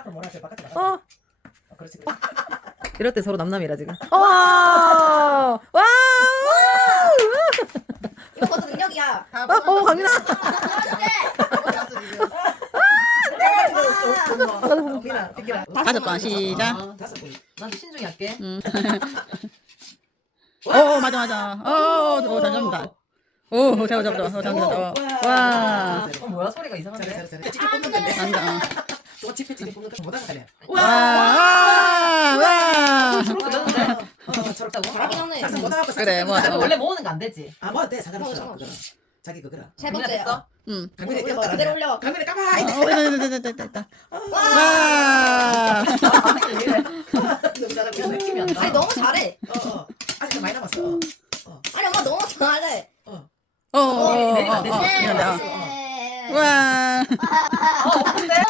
앞으로 몰아줘. 바깥에 나가. 어. 그렇지. 이럴 때 서로 남남이라 지금. 와! 와! 이거 그것도 능력이야. 강민아. 미나, 비키라. 5번 시작. 5번. 난 신중히 할게. 맞아. 잘 잡는다. 오, 잡는다. 와. 뭐야 소리가 이상한데? 잘해. 찌찌 뽑는 건데. 잘한다. 또 찌찌 뽑는 거 못하는 거네. 와. 저렇다고? 잘하긴 하네. 사실 못하고 그래, 뭐. 원래 모으는 거 안 되지. 아, 뭐 돼. 상관없어. 뭐, 그거는. 자기 그거라. 세 강민아 번째야. 됐어? 강민이 올려, 뛰었다. 그대로 올려. 강민이 까봐. 됐다. 와. 와. 너무 잘하고 있어. 느낌이 안 나. 아니 너무 잘해. 아직 많이 남았어. 아니 엄마 너무 잘해. 내리면 안 되지. 네. 와. 네.